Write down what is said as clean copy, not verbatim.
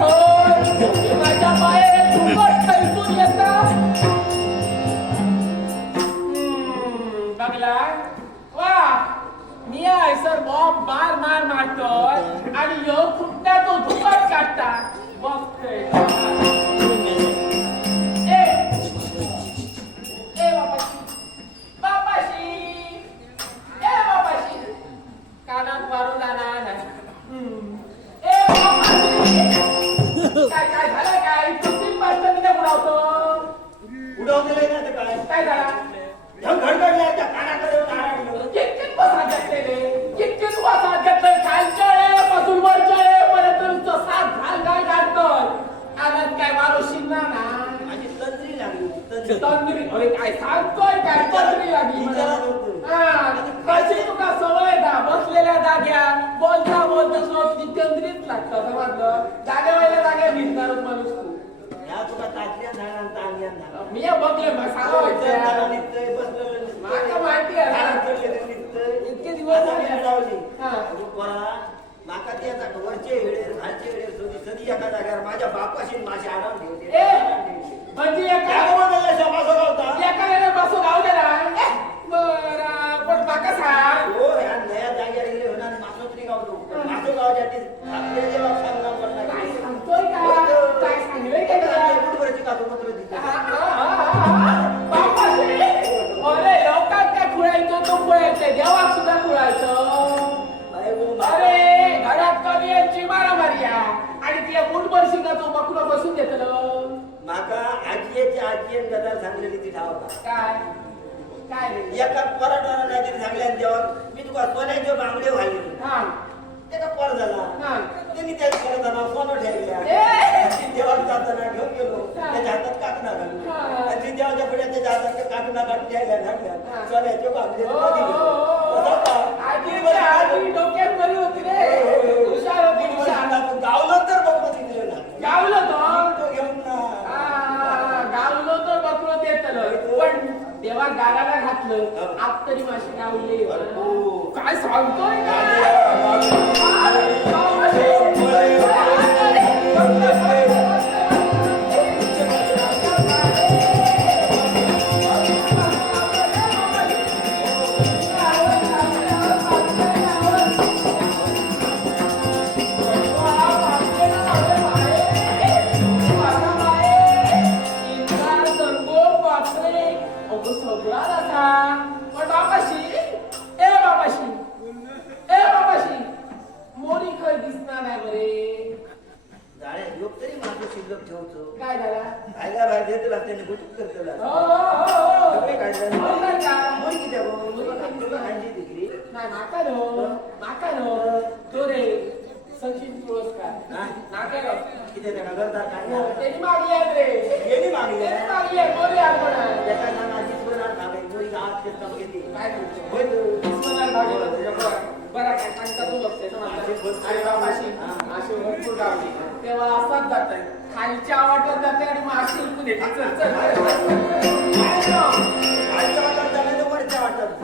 माझ्या पाये फुकट पैसून येतात. बघला वा मी आहे सर बॉब मार मार मारतोय आणि यो फुटता तो फुकट काढता बघतोय. कानात मारून जाणार काय काय झालं काय कृत्रिम भाषा मी उडवतो उडवलेलं नाही तर काय काय झाला घडघडल्या त्या कानाकडे कितकित वसात घेतलेले कितकित वसात घेतले खालच्या पासून वरच्या पर्यंत सात घाल घाल काढतोय आनंद काय मारू शिकणार ना माझी तंद्री लागली तंद्री अरे काय सांगतोय काय तंद्री लागली कशी तुका सवय ना बसलेल्या जाग्या बोलता बोलता सोबती तंद्रीच लागतं समजलं जागेवाल्या जाग्या भिजणार माणूस तू या तुला ताटल्या झाला तांग्या झाला मी बघले मग सांगायचं निघतंय बसलेलं माका माहिती आहे इतके दिवस लावली पोरा माका त्याचा वरचे वेळे खालचे वेळे सोडी सदी एका जाग्यावर माझ्या बापाशी मासे आडवून ठेवते म्हणजे एका वेळेला बसून राहू दे ना बरं पण माका सांग हो ह्या नया जाग्यावर गेले होणार मासोत्री गावलो मासो गावच्या आपल्या जेव्हा सांगा पडला काय सांगतोय काय सांगले काय कुठवरची कागदपत्र दिली अरे लोकांत काय खुळायचं तो खुळायचं देवाक सुद्धा खुळायचं अरे घरात कमी यांची मारामारी आणि ती मुठभर शिकायचो बकुला बसून घेतलं माका आजी गदार सांगलेली ती ठाव काय काय रे एका पराठवाला काहीतरी सांगल्या तेव्हा मी तुका सोन्याचे बांगडे घालले हा त्याचा पर झाला त्यांनी त्या करताना सोनं ठेवल्या देवाला जाताना घेऊन गेलो त्याच्या हातात काकणा घालून आणि ती देवाच्या पुढे त्याच्या हातात काकणा घालून ठेवल्या घातल्या सोन्याचे बांगडे आधी डोक्यात बरी होती रे हुशार होती गावलं तर बघतो तिकडे गावलं तो घेऊन गावलो तर बकरो देतलं पण देवा गाराला घातलं आप तरी माशी गावले काय सांगतोय काय झाला खायला बाहेर देतो त्याने गुटूक करतो काय तो रे सचिन पुरस्कार किती घरदार त्यांनी मागली आहे रे मागली आहे बोलले आपण त्याचा नाव आधीच बोलणार गावात घेतली काय बरं काय सांगता तू बघते आणि बाबाशी अशी भरपूर गावली तेव्हा असाच जात आहे खालच्या वाटत जाते आणि माशी उलटून येते वरच्या वाटत